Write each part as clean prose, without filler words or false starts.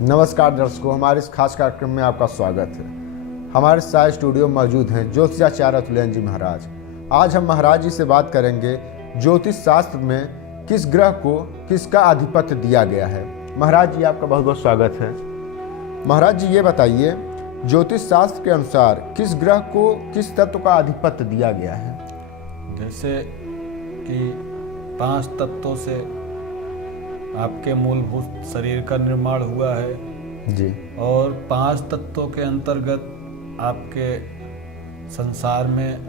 नमस्कार दर्शकों, हमारे इस खास कार्यक्रम में आपका स्वागत है। हमारे साथ स्टूडियो में मौजूद हैं ज्योतिषाचार्य अतुलन जी महाराज। आज हम महाराज जी से बात करेंगे ज्योतिष शास्त्र में किस ग्रह को किसका आधिपत्य दिया गया है। महाराज जी, आपका बहुत बहुत स्वागत है। महाराज जी, ये बताइए, ज्योतिष शास्त्र के अनुसार किस ग्रह को किस तत्व का आधिपत्य दिया गया है? जैसे कि 5 तत्वों से आपके मूलभूत शरीर का निर्माण हुआ है जी। और 5 तत्वों के अंतर्गत आपके संसार में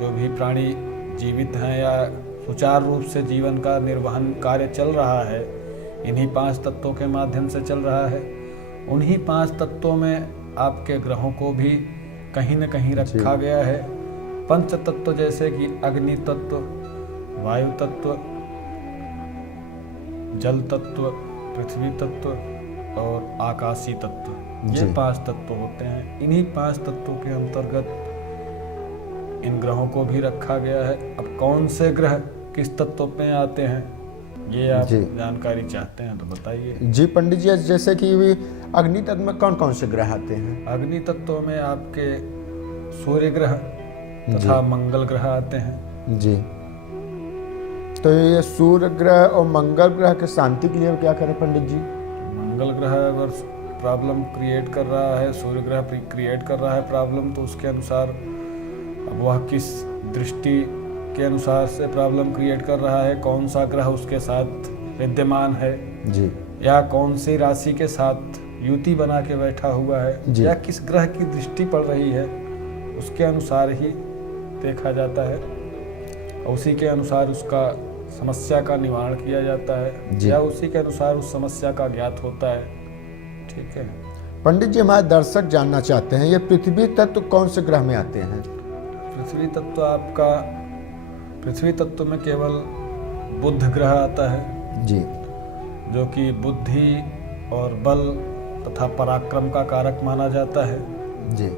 जो भी प्राणी जीवित हैं या सुचारू रूप से जीवन का निर्वहन कार्य चल रहा है, इन्हीं 5 तत्वों के माध्यम से चल रहा है। उन्हीं 5 तत्वों में आपके ग्रहों को भी कहीं न कहीं रखा गया है। पंच तत्व जैसे कि अग्नि तत्व, वायु तत्व, जल तत्व, पृथ्वी तत्व और आकाशीय तत्व, ये 5 तत्व होते हैं। इन्हीं 5 तत्वों के अंतर्गत इन ग्रहों को भी रखा गया है। अब कौन से ग्रह किस तत्व में आते हैं, ये आप जानकारी चाहते हैं तो बताइए। जी पंडित जी, जैसे कि अग्नि तत्व में कौन कौन से ग्रह आते हैं? अग्नि तत्व में आपके सूर्य ग्रह तथा मंगल ग्रह आते हैं। जी। तो ये सूर्य ग्रह और मंगल ग्रह के शांति के लिए क्या करें पंडित जी? मंगल ग्रह अगर प्रॉब्लम क्रिएट कर रहा है, सूर्य ग्रह क्रिएट कर रहा है प्रॉब्लम, तो उसके अनुसार अब वह किस दृष्टि के अनुसार से प्रॉब्लम क्रिएट कर रहा है, कौन सा ग्रह उसके साथ विद्यमान है जी, या कौन सी राशि के साथ युति बना के बैठा हुआ है या किस ग्रह की दृष्टि पड़ रही है, उसके अनुसार ही देखा जाता है और उसी के अनुसार उसका समस्या का निवारण किया जाता है या उसी के अनुसार उस समस्या का ज्ञात होता है। ठीक है पंडित जी, हमारे दर्शक जानना चाहते हैं, ये पृथ्वी तत्व कौन से ग्रह में आते हैं? पृथ्वी तत्व आपका पृथ्वी तत्व में केवल बुध ग्रह आता है जी, जो कि बुद्धि और बल तथा पराक्रम का कारक माना जाता है जी,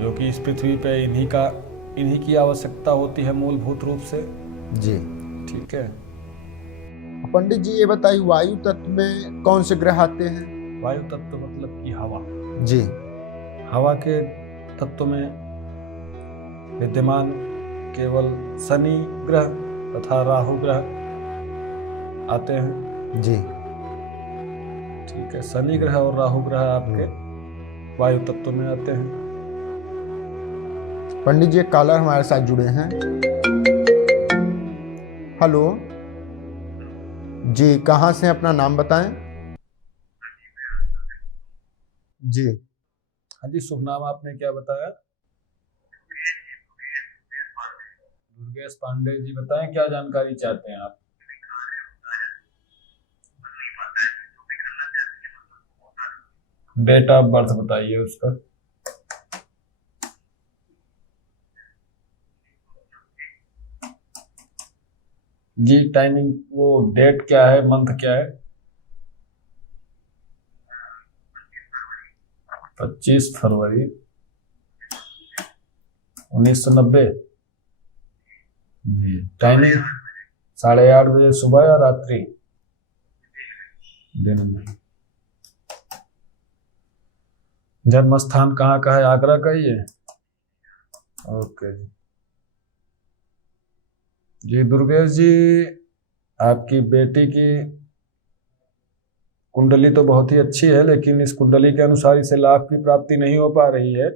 जो कि इस पृथ्वी पे इन्हीं की आवश्यकता होती है मूलभूत रूप से। जी। ठीक है पंडित जी, ये बताइए, वायु तत्व में कौन से ग्रह आते हैं? वायु तत्व मतलब कि हवा। जी। हवा के तत्व में विद्यमान केवल शनि ग्रह तथा राहु ग्रह आते हैं। जी। ठीक है, शनि ग्रह और राहु ग्रह आपके वायु तत्व में आते हैं। पंडित जी, एक कॉलर हमारे साथ जुड़े हैं। हेलो जी, कहाँ से अपना नाम बताएं? जी। हाँ जी, शुभ नाम आपने क्या बताया? दुर्गेश पांडे जी, बताएं क्या जानकारी चाहते हैं आप? डेट ऑफ बर्थ बताइए उसका। जी, टाइमिंग, वो डेट क्या है, मंथ क्या है? 25 फरवरी 1990। जी, टाइमिंग 8:30 बजे सुबह या रात्रि? दिन में। जन्म स्थान कहाँ का है? आगरा का ही है? ओके जी। दुर्गेश जी, आपकी बेटी की कुंडली तो बहुत ही अच्छी है, लेकिन इस कुंडली के अनुसार इसे लाभ की प्राप्ति नहीं हो पा रही है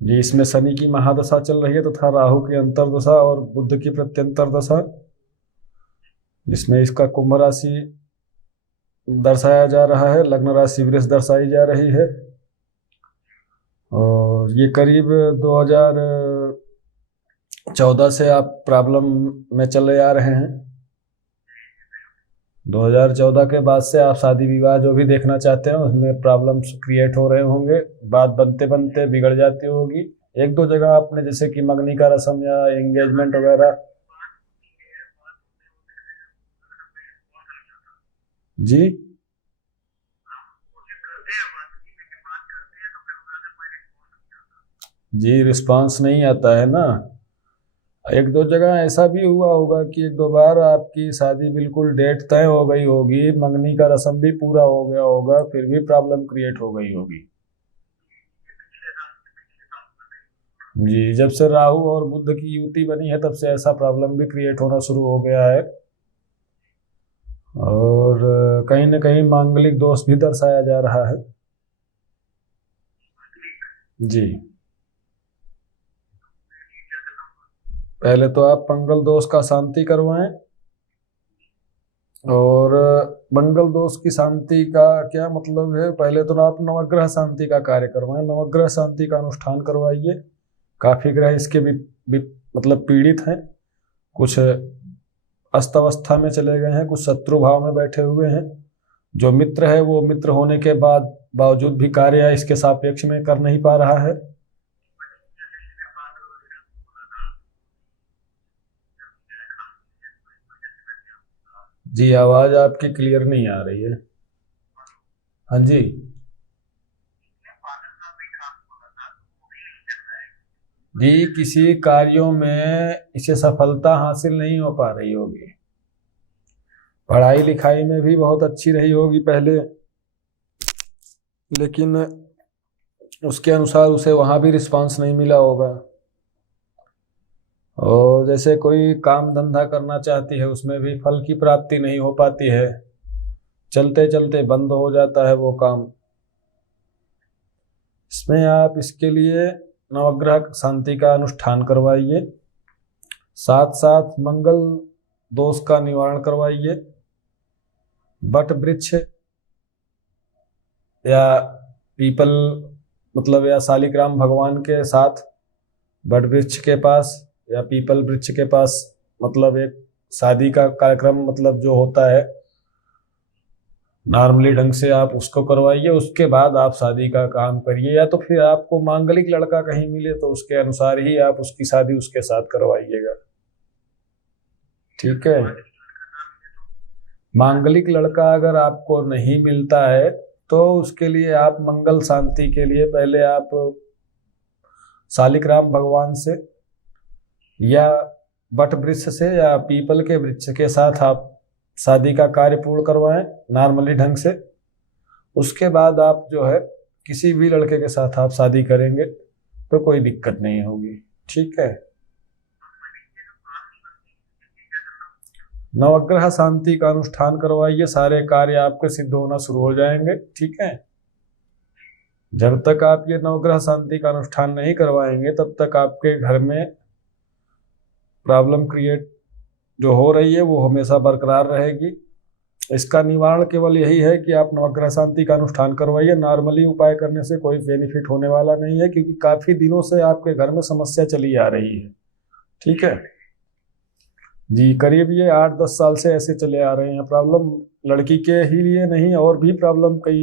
जी। इसमें शनि की महादशा चल रही है तथा राहु की अंतर्दशा और बुध की प्रत्यंतर दशा, जिसमें इसका कुंभ राशि दर्शाया जा रहा है, लग्न राशि वृष दर्शाई जा रही है और ये करीब 2014 से आप प्रॉब्लम में चले आ रहे हैं। 2014 के बाद से आप शादी विवाह जो भी देखना चाहते हैं उसमें प्रॉब्लम्स क्रिएट हो रहे होंगे, बात बनते बनते बिगड़ जाती होगी। 1-2 जगह आपने जैसे कि मंगनी का रस्म या एंगेजमेंट वगैरह। जी जी, रिस्पांस नहीं आता है ना। एक दो जगह ऐसा भी हुआ होगा कि एक दो बार आपकी शादी बिल्कुल डेट तय हो गई होगी, मंगनी का रस्म भी पूरा हो गया होगा, फिर भी प्रॉब्लम क्रिएट हो गई होगी। जी, जब से राहु और बुध की युति बनी है तब से ऐसा प्रॉब्लम भी क्रिएट होना शुरू हो गया है। और कहीं न कहीं मांगलिक दोष भी दर्शाया जा रहा है। जी, पहले तो आप मंगल दोष का शांति करवाएं। और मंगल दोष की शांति का क्या मतलब है, पहले तो आप नवग्रह शांति का कार्य करवाएं, नवग्रह शांति का अनुष्ठान करवाइए। काफी ग्रह इसके भी मतलब पीड़ित हैं, कुछ अस्तवस्था में चले गए हैं, कुछ शत्रु भाव में बैठे हुए हैं। जो मित्र है वो मित्र होने के बावजूद भी कार्य इसके सापेक्ष में कर नहीं पा रहा है। जी, आवाज आपकी क्लियर नहीं आ रही है। हाँ जी, जी किसी कार्यों में इसे सफलता हासिल नहीं हो पा रही होगी। पढ़ाई लिखाई में भी बहुत अच्छी रही होगी पहले, लेकिन उसके अनुसार उसे वहाँ भी रिस्पांस नहीं मिला होगा। और जैसे कोई काम धंधा करना चाहती है उसमें भी फल की प्राप्ति नहीं हो पाती है, चलते चलते बंद हो जाता है वो काम। इसमें आप इसके लिए नवग्रह शांति का अनुष्ठान करवाइए, साथ साथ मंगल दोष का निवारण करवाइए। बट वृक्ष या पीपल मतलब या शालिग्राम भगवान के साथ बट वृक्ष के पास या पीपल वृक्ष के पास मतलब एक शादी का कार्यक्रम मतलब जो होता है नॉर्मली ढंग से आप उसको करवाइए। उसके बाद आप शादी का काम करिए, या तो फिर आपको मांगलिक लड़का कहीं मिले तो उसके अनुसार ही आप उसकी शादी उसके साथ करवाइएगा। ठीक है, मांगलिक लड़का अगर आपको नहीं मिलता है तो उसके लिए आप मंगल शांति के लिए पहले आप शालिग्राम भगवान से या बट वृक्ष से या पीपल के वृक्ष के साथ आप शादी का कार्य पूर्ण करवाएं नॉर्मली ढंग से। उसके बाद आप जो है किसी भी लड़के के साथ आप शादी करेंगे तो कोई दिक्कत नहीं होगी। ठीक है, नवग्रह शांति का अनुष्ठान करवाइए, सारे कार्य आपके सिद्ध होना शुरू हो जाएंगे। ठीक है, जब तक आप ये नवग्रह शांति का अनुष्ठान नहीं करवाएंगे तब तक आपके घर में प्रॉब्लम क्रिएट जो हो रही है वो हमेशा बरकरार रहेगी। इसका निवारण केवल यही है कि आप नवग्रह शांति का अनुष्ठान करवाइए। नॉर्मली उपाय करने से कोई बेनिफिट होने वाला नहीं है, क्योंकि काफी दिनों से आपके घर में समस्या चली आ रही है। ठीक है जी, करीब ये 8-10 साल से ऐसे चले आ रहे हैं प्रॉब्लम। लड़की के ही लिए नहीं, और भी प्रॉब्लम कई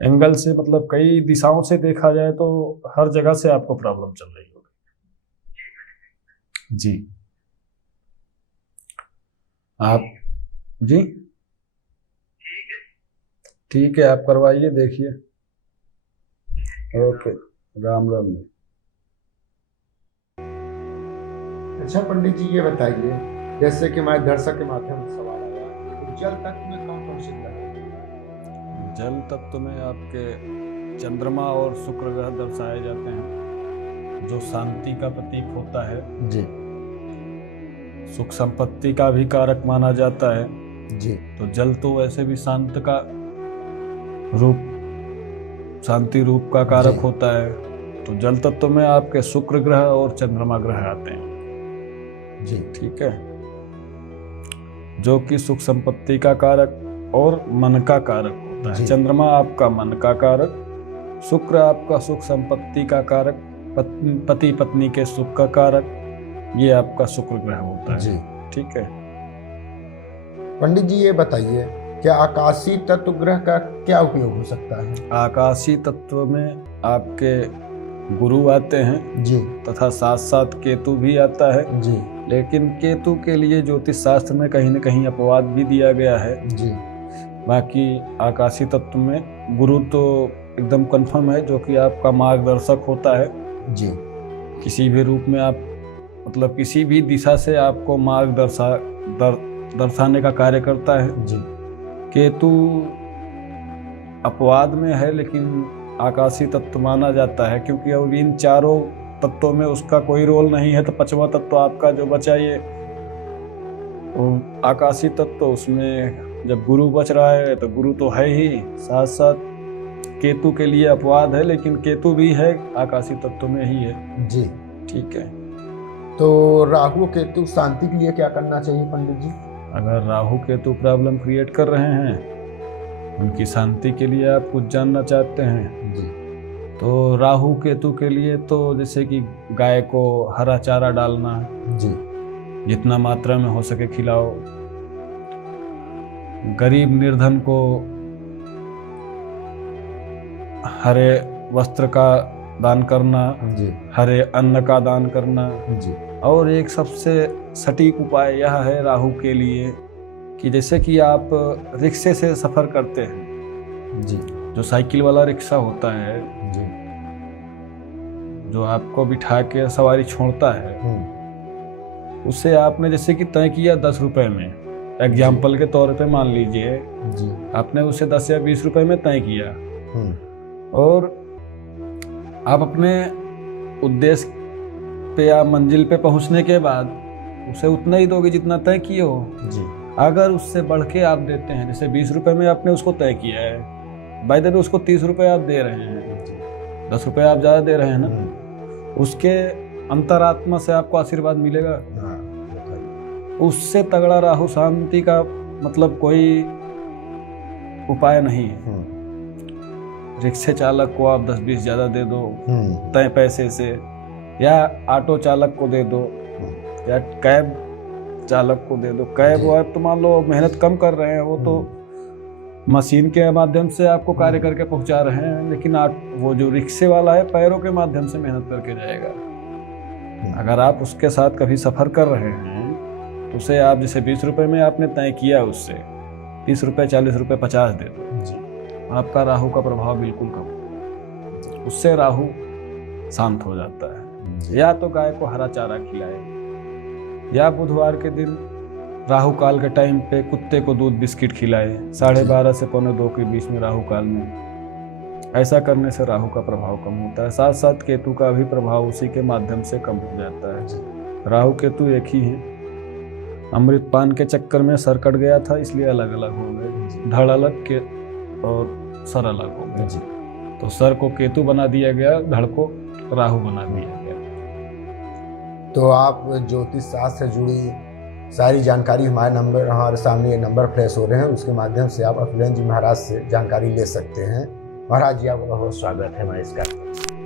एंगल से मतलब कई दिशाओं से देखा जाए तो हर जगह से आपको प्रॉब्लम चल रही होगी। जी, आप जी ठीक है, आप करवाइए, देखिए। ओके, राम राम जी। अच्छा पंडित जी, ये बताइए, जैसे कि हमारे दर्शक के माध्यम से सवाल आया, तो जल तत्व में कौन कौन से ग्रह हैं? जल तत्व में आपके चंद्रमा और शुक्र ग्रह दर्शाए जाते हैं, जो शांति का प्रतीक होता है जी सुख संपत्ति का भी कारक माना जाता है जी। तो जल तो वैसे भी शांत का रूप, शांति रूप का कारक होता है। तो जल तत्व में आपके शुक्र ग्रह और चंद्रमा ग्रह आते हैं जी। ठीक है, जो कि सुख संपत्ति का कारक और मन का कारक होता है। चंद्रमा आपका मन का कारक, शुक्र आपका सुख संपत्ति का कारक, पति पत्नी के सुख का कारक, ये आपका शुक्र ग्रह होता है जी। ठीक है पंडित जी, ये बताइए, क्या आकाशीय तत्व ग्रह का क्या उपयोग हो सकता है? आकाशीय तत्व में आपके गुरु आते हैं जी, तथा साथ साथ केतु भी आता है जी। लेकिन केतु के लिए ज्योतिष शास्त्र में कहीं न कहीं अपवाद भी दिया गया है जी। बाकी आकाशीय तत्व में गुरु तो एकदम कंफर्म है, जो कि आपका मार्गदर्शक होता है जी। किसी भी रूप में आप मतलब किसी भी दिशा से आपको मार्ग दर्शाने का कार्य करता है। जी। केतु अपवाद में है लेकिन आकाशीय तत्व माना जाता है, क्योंकि अब इन चारों तत्वों में उसका कोई रोल नहीं है। तो पांचवा तत्व आपका जो बचा ये आकाशीय तत्व, उसमें जब गुरु बच रहा है तो गुरु तो है ही, साथ साथ केतु के लिए अपवाद है, लेकिन केतु भी है आकाशीय तत्व में ही है। जी ठीक है। तो राहु केतु शांति के लिए क्या करना चाहिए पंडित जी? अगर राहु केतु प्रॉब्लम क्रिएट कर रहे हैं, उनकी शांति के लिए आप कुछ जानना चाहते हैं जी। तो राहु केतु के लिए तो जैसे कि गाय को हरा चारा डालना जी। जितना मात्रा में हो सके खिलाओ। गरीब निर्धन को हरे वस्त्र का दान करना जी। हरे अन्न का दान करना जी। और एक सबसे सटीक उपाय यह है राहु के लिए कि जैसे कि आप रिक्शे से सफ़र करते हैं जी। जो साइकिल वाला रिक्शा होता है जी। जो आपको बिठा के सवारी छोड़ता है, उससे आपने जैसे कि तय किया 10 रुपए में, एग्जाम्पल के तौर पे मान लीजिए जी। आपने उसे 10 या 20 रुपए में तय किया और आप अपने उद्देश्य पे या मंजिल पे पहुंचने के बाद उसे उतना ही दोगे जितना तय किए हो जी। अगर उससे बढ़ के आप देते हैं, जैसे 20 रुपए में आपने उसको तय किया है, बाय द वे उसको 30 रुपए आप दे रहे हैं, 10 रुपए आप ज़्यादा दे रहे हैं ना, उसके अंतरात्मा से आपको आशीर्वाद मिलेगा। उससे तगड़ा राहु शांति का मतलब कोई उपाय नहीं है। रिक्शे चालक को आप 10-20 ज़्यादा दे दो तय पैसे से, या ऑटो चालक को दे दो, या कैब चालक को दे दो। कैब वो आप तो मान लो मेहनत कम कर रहे हैं, वो तो मशीन के माध्यम से आपको कार्य करके पहुंचा रहे हैं, लेकिन वो जो रिक्शे वाला है पैरों के माध्यम से मेहनत करके जाएगा। अगर आप उसके साथ कभी सफ़र कर रहे हैं तो उसे आप जैसे 20 रुपए में आपने तय किया, उससे 30 रुपए 40 रुपए 50 दे दो, आपका राहु का प्रभाव बिल्कुल कम, उससे राहु शांत हो जाता है। या तो गाय को हरा चारा खिलाए, या बुधवार के दिन राहु काल के टाइम पे कुत्ते को दूध बिस्किट खिलाए, 12:30 से 1:45 के बीच में राहु काल में। ऐसा करने से राहु का प्रभाव कम होता है। साथ साथ केतु का भी प्रभाव उसी के माध्यम से कम हो जाता है। राहु केतु एक ही है। अमृत पान के चक्कर में सर कट गया था, इसलिए अलग अलग हो गए, धड़ अलग के और सर अलग हो गए। तो सर को केतु बना दिया गया, धड़ को राहु बना दिया गया। तो आप ज्योतिष शास्त्र से जुड़ी सारी जानकारी हमारे सामने ये नंबर फ्लैश हो रहे हैं, उसके माध्यम से आप अतुलन जी महाराज से जानकारी ले सकते हैं। महाराज जी आपका बहुत स्वागत है हमारे इस कार्यक्रम में।